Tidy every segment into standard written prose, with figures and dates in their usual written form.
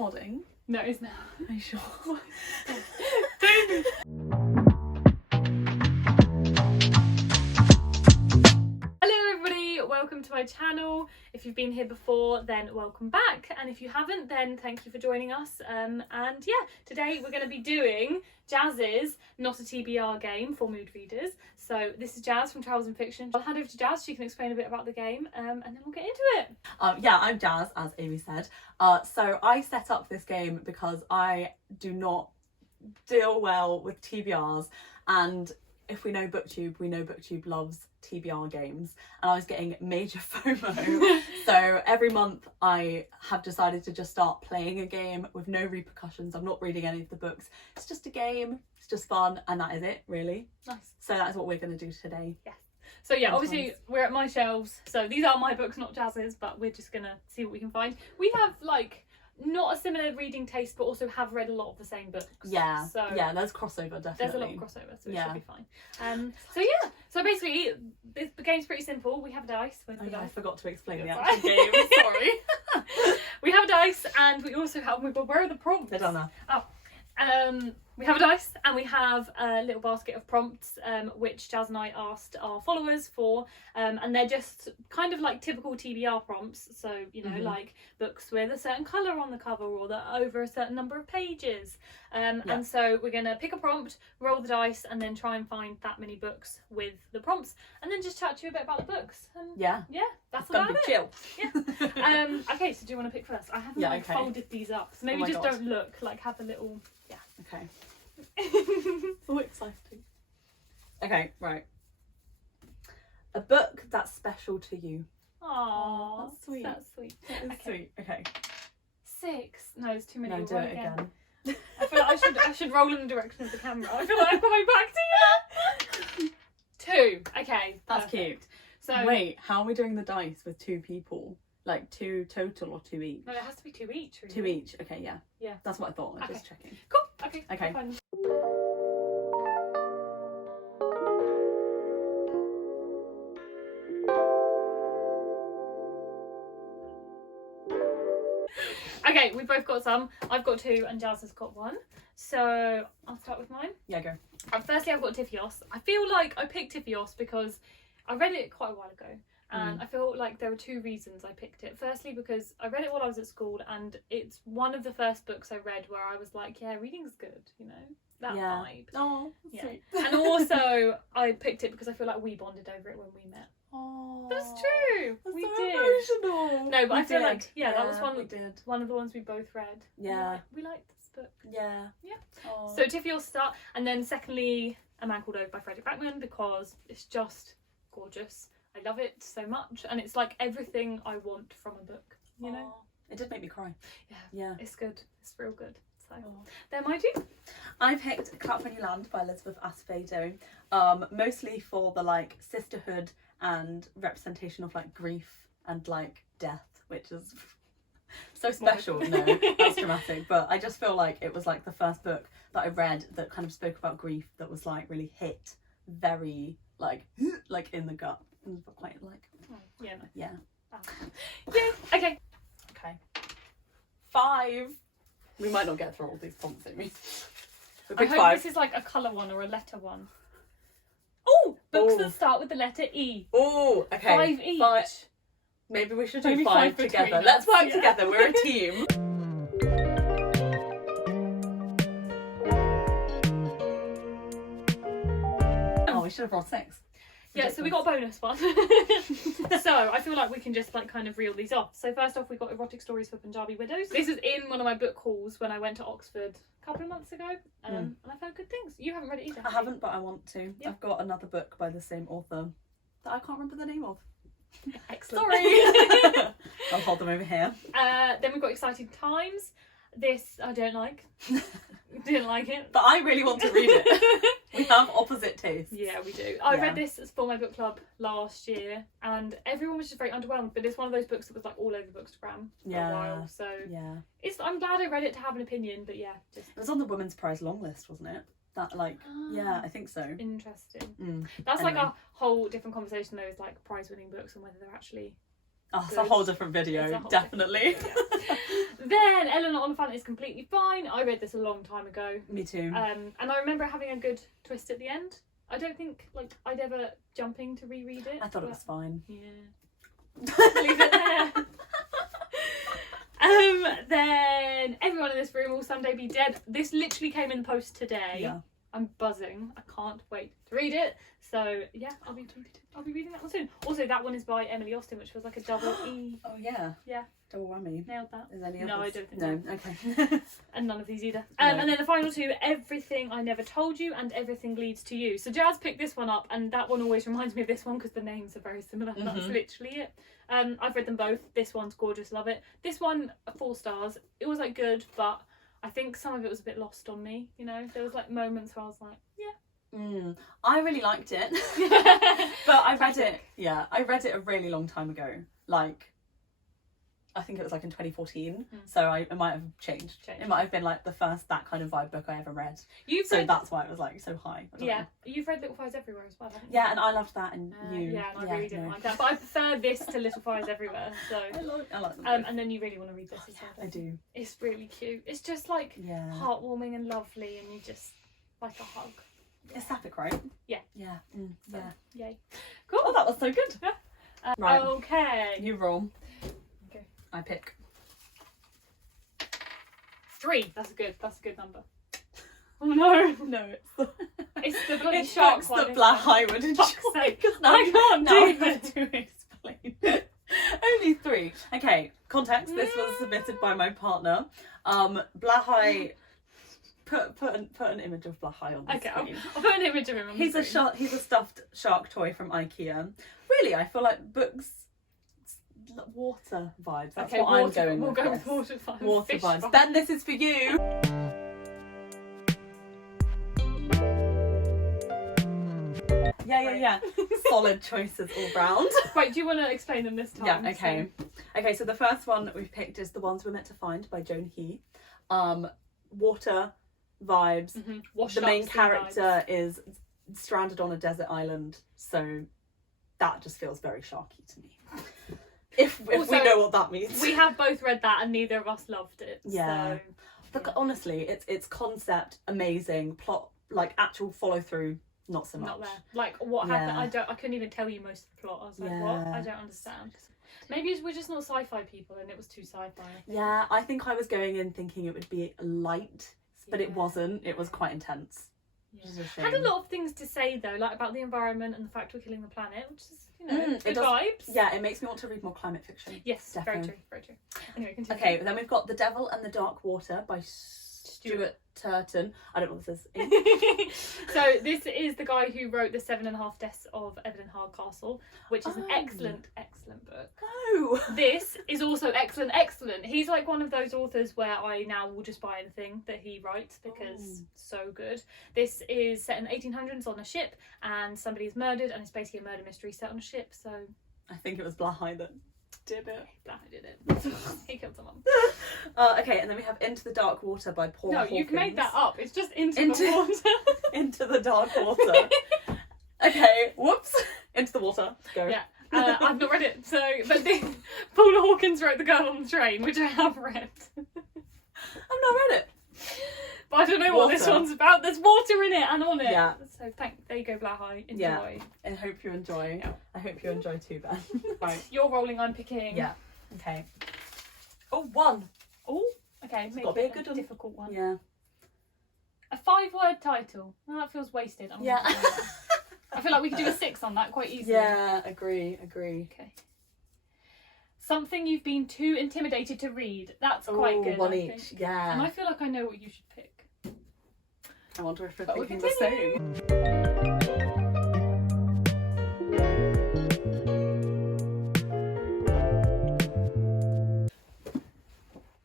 recording? No, it's not. Are you sure? Hello everybody, welcome to my channel. If you've been here before, then welcome back, and if you haven't, then thank you for joining us. And yeah, today we're going to be doing Jazz's Not a TBR Game for mood readers. So this is Jazz from Travels in Fiction. I'll hand over to Jazz, she can explain a bit about the game, and then we'll get into it. Yeah, I'm Jazz, as Amy said. So I set up this game because I do not deal well with TBRs, and if we know BookTube, we know BookTube loves TBR games, and I was getting major FOMO. So every month I have decided to just start playing a game with no repercussions. I'm not reading any of the books. It's just a game, it's just fun, and that is it, really. Nice. So that is what we're going to do today. Yes. So yeah, obviously we're at my shelves, so these are my books, not Jazz's, but we're just gonna see what we can find. We have like not a similar reading taste, but also have read a lot of the same books. Yeah. So yeah, there's crossover, definitely. there's a lot of crossover, so it Yeah. should be fine. So yeah, so basically the game's pretty simple. We have a dice. Where's the Oh, yeah, I dice? forgot to explain the That's actual right. game. Sorry. We have a dice, and we also have. Where are the prompts? They're done now. We have a dice, and we have a little basket of prompts, which Jazz and I asked our followers for, and they're just kind of like typical TBR prompts. So, you know, like books with a certain colour on the cover, or that are over a certain number of pages. And so we're going to pick a prompt, roll the dice, and then try and find that many books with the prompts, and then just chat to you a bit about the books. Yeah. Yeah, that's It's gonna about be it. chill. Yeah. Okay, so do you want to pick first? I haven't okay. folded these up, so maybe my just God. don't look, like have a little, yeah. Okay. So exciting. Okay, right. A book that's special to you. Aww, that's sweet. That's sweet. That is Okay. sweet. Okay. 6. No, it's too many. No, We'll do roll it again. I feel like I should roll in the direction of the camera. I feel like I'm coming back to you. 2. Okay. That's perfect. cute. So Wait, how are we doing the dice with 2 people? Like 2 total or 2 each? No, it has to be 2 each. Really. 2 each. Okay, yeah. Yeah. That's what I thought. I'm Okay. just checking. Cool. Okay. Okay. Fine. Okay, we've both got some. I've got 2 and Jazz has got 1. So I'll start with mine. Yeah, go. Firstly, I've got Tifios. I feel like I picked Tifios because I read it quite a while ago, and I feel like there were 2 reasons I picked it. Firstly, because I read it while I was at school, and it's one of the first books I read where I was like, yeah, reading's good, you know, that vibe. Oh, Yeah. sweet. And also, I picked it because I feel like we bonded over it when we met. Oh, That's true. That's We so did. emotional. No, but We I feel did. like that was we did. one of the ones we both read. Yeah. We liked this book. Yeah. Yeah. Oh. So Tifios start, and then secondly, A Man Called Ove by Frederick Backman, because it's just gorgeous. I love it so much, and it's like everything I want from a book, you know? It did make me cry. Yeah. Yeah. It's good. It's real good. So Oh. they're my 2. I picked California Land by Elizabeth Acevedo, mostly for the like sisterhood and representation of like grief and like death, which is so special. No, that's dramatic, but I just feel like it was like the first book that I read that kind of spoke about grief that was like really hit very like in the gut, and quite like Yeah. No. yeah. Oh. Yeah. Okay. Okay. 5. We might not get through all these prompts, Amy. But I big hope 5. this is like a colour one or a letter one. Oh, books Ooh. that start with the letter E. Oh, okay. 5 each. Maybe we should do Maybe 5 5 between together. us, Let's work yeah. together. We're a team. Oh, we should have rolled 6. Yeah, so we got a bonus one. So I feel like we can just like kind of reel these off. So first off, we got Erotic Stories for Punjabi Widows. This was in one of my book hauls when I went to Oxford a couple of months ago, and I've heard good things. You haven't read it either. I haven't, but I want to. Yeah. I've got another book by the same author that I can't remember the name of. Excellent. Sorry. I'll hold them over here. Then we've got Exciting Times. This I don't like. Didn't like it. But I really want to read it. We have opposite tastes. Yeah, we do. I Yeah. read this for my book club last year, and everyone was just very underwhelmed. But it's one of those books that was like all over Bookstagram for a while. So Yeah. I'm glad I read it to have an opinion. But yeah, just It was on the Women's Prize long list, wasn't it? That like, yeah, I think so. interesting. Mm. That's Anyway. like a whole different conversation though. Is like prize-winning books and whether they're actually Oh, it's a whole different video, definitely. Then Eleanor Oliphant is completely fine. I read this a long time ago. Me too. And I remember it having a good twist at the end. I don't think like I'd ever jumping to reread it. I thought it was fine. Yeah. Leave it there. Then Everyone in This Room Will Someday Be Dead. This literally came in the post today. Yeah. I'm buzzing. I can't wait to read it. So yeah, I'll be reading that one soon. Also, that one is by Emily Austen, which was like a double E. Oh yeah. Yeah. Double whammy. Nailed that. Is there any No, others? I don't think no. so. Okay. And none of these either. No. And then the final two, Everything I Never Told You and Everything Leads to You. So Jazz picked this one up, and that one always reminds me of this one because the names are very similar. Mm-hmm. That's literally it. I've read them both. This one's gorgeous, love it. This one, 4 stars. It was like good, but I think some of it was a bit lost on me. You know, there was like moments where I was like, yeah. I really liked it, but I read it. Yeah, I read it a really long time ago. Like, I think it was like in 2014. So it might have changed. It might have been like the first that kind of vibe book I ever read. That's why it was like so high. Yeah, you've read Little Fires Everywhere as well, haven't you? Yeah, and I loved that, and you. Yeah, and I really didn't like that, but I prefer this to Little Fires Everywhere. So I like them. and then you really want to read this as well. I do. It's really cute. It's just like heartwarming and lovely, and you just like a hug. It's sapphic, right? Yeah. Yeah. Yeah. Yay. Cool. Oh, that was so good. Yeah. Right. Okay. You roll. Okay. I pick. 3. That's a good number. Oh no. No, It's the bloody it's shark one. That Black would enjoy. I can't do it. To explain. Only 3. Okay, context. This was submitted by my partner. Blahai. Put an image of Blahai on the screen. I'll put an image of him on the screen. He's a stuffed shark toy from IKEA. Really, I feel like books, water vibes. That's what I'm going with. We'll go with water vibes. Water vibes. Ben, this is for you. Yeah. Solid choices all round. Right, do you want to explain them this time? Yeah, okay. Okay, so the first one that we've picked is The Ones We're Meant to Find by Joan He. Water vibes. The main character is stranded on a desert island, so that just feels very sharky to me. If also, we know what that means. We have both read that and neither of us loved it. Yeah. So, but honestly, it's concept amazing, plot like actual follow through not so much. Not there. Like what happened? I couldn't even tell you most of the plot. I was like, what? I don't understand. Maybe we're just not sci-fi people and it was too sci-fi. Yeah, I think I was going in thinking it would be light, but it wasn't. It was quite intense. Yeah. Had a lot of things to say though, like about the environment and the fact we're killing the planet, which is, good vibes. Yeah, it makes me want to read more climate fiction. Yes, definitely. Very true. Anyway, continue. Okay, then we've got The Devil and the Dark Water by Stuart Turton. I don't know what this is. So this is the guy who wrote The 7.5 Deaths of Evelyn Hardcastle, which is an excellent book. Oh! This is also excellent. He's like one of those authors where I now will just buy anything that he writes because so good. This is set in the 1800s on a ship and somebody is murdered and it's basically a murder mystery set on a ship, so... I think it was Blahai that did it. Blahai did it. He killed someone. Okay, and then we have Into the Dark Water by Paul Hawkins. No, you've made that up. It's just Into the Water. Into the Dark Water. Okay, whoops. Into the Water. Go. Yeah. I've not read it, but Paul Hawkins wrote The Girl on the Train, which I have read. I've not read it. But I don't know what this one's about. There's water in it and on it. Yeah. So there you go, Blahai. Enjoy. Yeah. I hope you enjoy. Yeah. I hope you enjoy too, Ben. Right. You're rolling, I'm picking. Yeah. Okay. Oh, 1. Oh, okay. It's got to be a good difficult one. Yeah. A 5-word title. Well, that feels wasted. I feel like we could do a 6 on that quite easily. Yeah, agree. Okay. Something you've been too intimidated to read. That's quite good. 1 each. Yeah. And I feel like I know what you should pick. I wonder if we're thinking the same.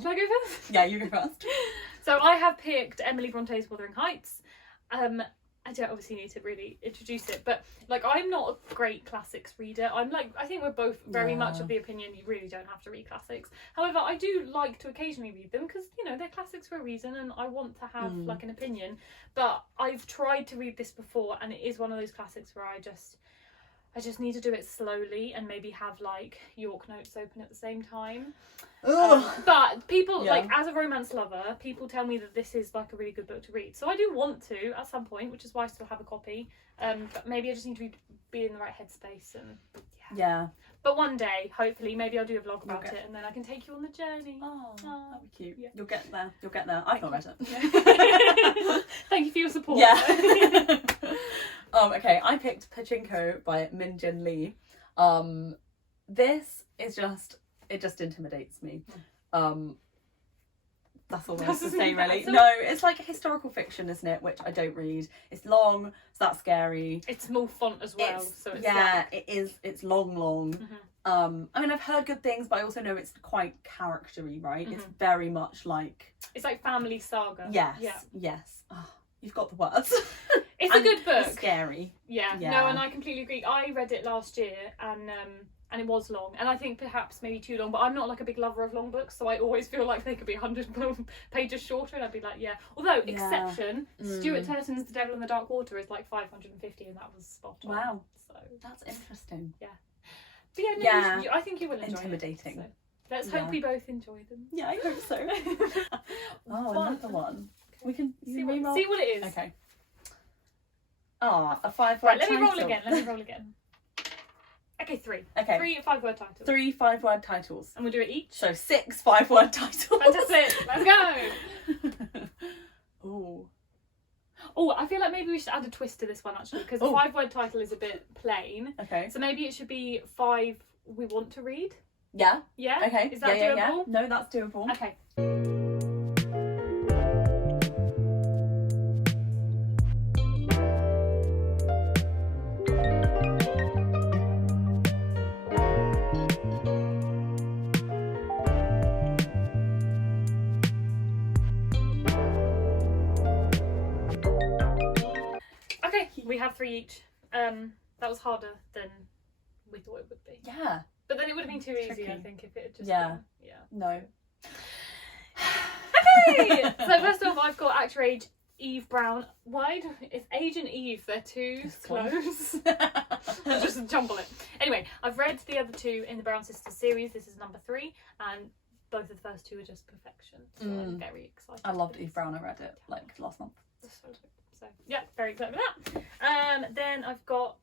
Shall I go first? Yeah, you go first. So I have picked Emily Bronte's Wuthering Heights. I don't obviously need to really introduce it, but like I'm not a great classics reader. I think we're both very much of the opinion you really don't have to read classics. However, I do like to occasionally read them because they're classics for a reason and I want to have like an opinion. But I've tried to read this before and it is one of those classics where I just need to do it slowly and maybe have like York Notes open at the same time. But people, like, as a romance lover, people tell me that this is like a really good book to read. So I do want to at some point, which is why I still have a copy. But maybe I just need to be in the right headspace and Yeah. But one day, hopefully, maybe I'll do a vlog about it and then I can take you on the journey. Oh, that'd be cute. Yeah. You'll get there. You'll get there. I've not read it. Yeah. Thank you for your support. Yeah. Okay, I picked Pachinko by Min Jin Lee. This is it just intimidates me. That's all there is to say, really. No, it's like historical fiction, isn't it? Which I don't read. It's long, so that's scary. It's small font as well, so it's it is. It's long. Mm-hmm. I mean, I've heard good things, but I also know it's quite charactery, right? Mm-hmm. It's very much like... It's like family saga. Yes. Oh, you've got the words. It's a good book. It's scary. Yeah. No, and I completely agree. I read it last year, and it was long, and I think perhaps maybe too long, but I'm not like a big lover of long books, so I always feel like they could be 100 pages shorter, and I'd be like, yeah. Although, exception, Stuart Turton's The Devil in the Dark Water is like 550, and that was spot on. Wow. So that's interesting. Yeah. But I think you will enjoy Intimidating. it. So let's hope we both enjoy them. Yeah, I hope so. Another one. We can see what it is. Okay. A 5-word Right, let me title. roll again. Okay, 3. Okay. 3 5-word titles. 3 5-word titles. And we'll do it each. So 6 5-word titles. Fantastic. Let's go. Oh, I feel like maybe we should add a twist to this one, actually, because the 5-word title is a bit plain. Okay. So maybe it should be 5 we want to read. Yeah. Yeah? Okay. Is that doable? Yeah. No, that's doable. Okay. We have 3 each. That was harder than we thought it would be. Yeah. But then it would have been too Tricky. easy, I think, if it had just been. Yeah. No. Okay! So first off, I've got Actor Age Eve Brown. Why? It's Age and Eve. They're too close. Just jumble it. Anyway, I've read the other 2 in the Brown Sisters series. This is number 3, and both of the first 2 are just perfection. So I'm very excited. I loved Eve Brown. I read it like last month. So yeah, very excited for that. Then I've got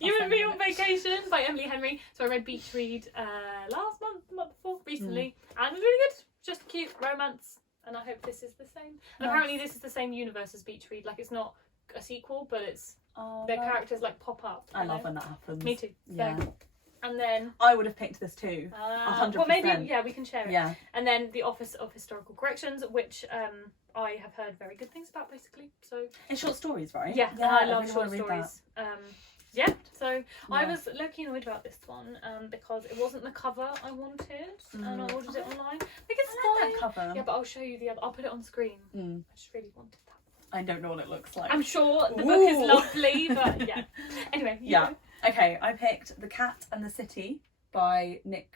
You and Me on Vacation by Emily Henry. So I read Beach Read last month, the month before, recently, and it was really good. Just cute romance, and I hope this is the same. And apparently this is the same universe as Beach Read. Like, it's not a sequel, but it's their characters like pop up. I love when that happens. Me too. Yeah. So, and then I would have picked this too. 100%. Well, maybe we can share it. Yeah. And then the Office of Historical Corrections, which I have heard very good things about, basically. So it's short stories, right? Yeah, yeah, I love short stories. So I was looking annoyed about this one because it wasn't the cover I wanted, and I ordered it online. I think it's fine. That cover. Yeah, but I'll show you the other. I'll put it on screen. I just really wanted that. I don't know what it looks like. I'm sure the book is lovely, but yeah. Anyway, go. Okay, I picked The Cat and the City by Nick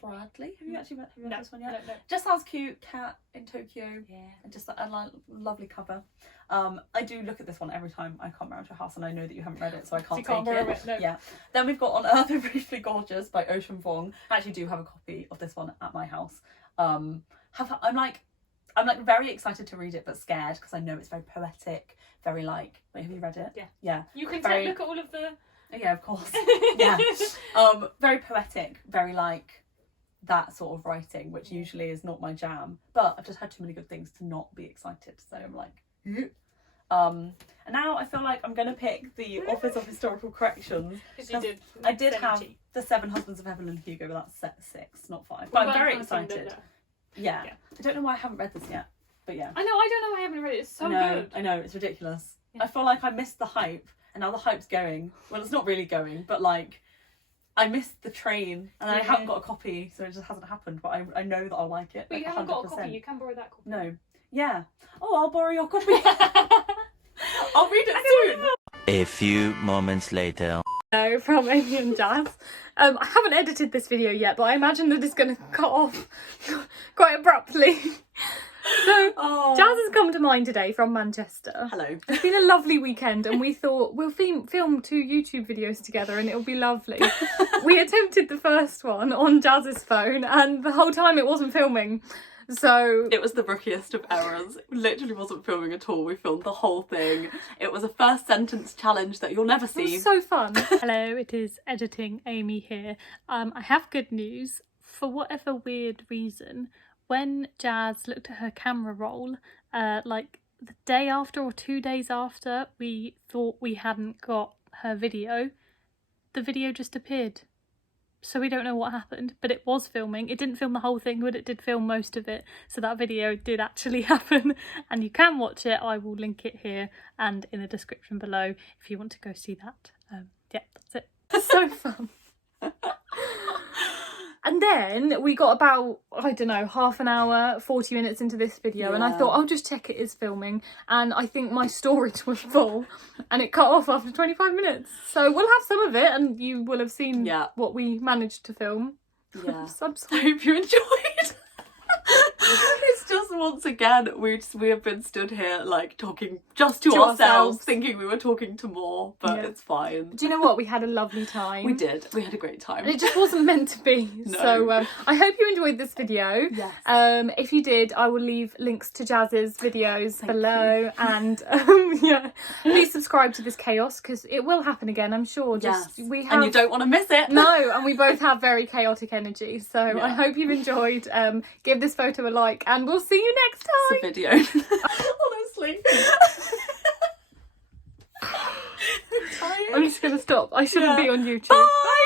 Bradley. Have you actually read this one yet? No. Just sounds cute. Cat in Tokyo. Yeah. And just a lovely cover. I do look at this one every time I come round to your house, and I know that you haven't read it, so I can't take it. No. Yeah. Then we've got On Earth and Briefly Gorgeous by Ocean Vuong. I actually do have a copy of this one at my house. I'm like very excited to read it, but scared because I know it's very poetic, very like. Wait, have you read it? Yeah. Yeah. You can very... look at all of the. Yeah, of course. Yeah. Very poetic, very like that sort of writing, which usually is not my jam. But I've just heard too many good things to not be excited, so I'm like. And now I feel like I'm gonna pick the Office of Historical Corrections. I did have The 7 Husbands of Evelyn Hugo, but that's set 6, not 5. But I'm very excited. Yeah. I don't know why I haven't read this yet, but yeah. I don't know why I haven't read it. It's so good. I know, it's ridiculous. Yeah. I feel like I missed the hype, and now the hype's going. Well, it's not really going, but like, I missed the train, and I haven't got a copy, so it just hasn't happened, but I know that I'll like it. But you haven't got a copy, you can borrow that copy. No. Yeah. Oh, I'll borrow your copy. I'll read it soon. A few moments later. Hello from Amy and Jazz. I haven't edited this video yet, but I imagine that it's going to cut off quite abruptly. So Jazz has come to mind today from Manchester. Hello. It's been a lovely weekend and we thought we'll film 2 YouTube videos together and it'll be lovely. We attempted the first one on Jazz's phone and the whole time it wasn't filming. So it was the rookiest of errors. It literally wasn't filming at all. We filmed the whole thing. It was a first sentence challenge that you'll never it see. was so fun. Hello, it is editing Amy here. I have good news. For whatever weird reason, when Jazz looked at her camera roll, like the day after or 2 days after we thought we hadn't got her video, the video just appeared. So we don't know what happened, but it was filming. It didn't film the whole thing, but it did film most of it. So that video did actually happen and you can watch it. I will link it here and in the description below if you want to go see that. Yeah, that's it. It's so fun. And then we got about, I don't know, half an hour, 40 minutes into this video and I thought I'll just check it is filming, and I think my storage was full and it cut off after 25 minutes. So we'll have some of it and you will have seen what we managed to film. Yeah. So I hope you enjoyed. It's just once again, we have been stood here like talking just to ourselves, thinking we were talking to more, but it's fine. Do you know what? We had a lovely time. We did. We had a great time. It just wasn't meant to be. No. So I hope you enjoyed this video. Yes. If you did, I will leave links to Jazz's videos below. And please subscribe to this chaos because it will happen again, I'm sure. And you don't want to miss it. No, and we both have very chaotic energy. So I hope you've enjoyed. Give this photo a like and we'll see you next time. It's a video. Honestly. I'm tired. I'm just going to stop. I shouldn't be on YouTube. Bye.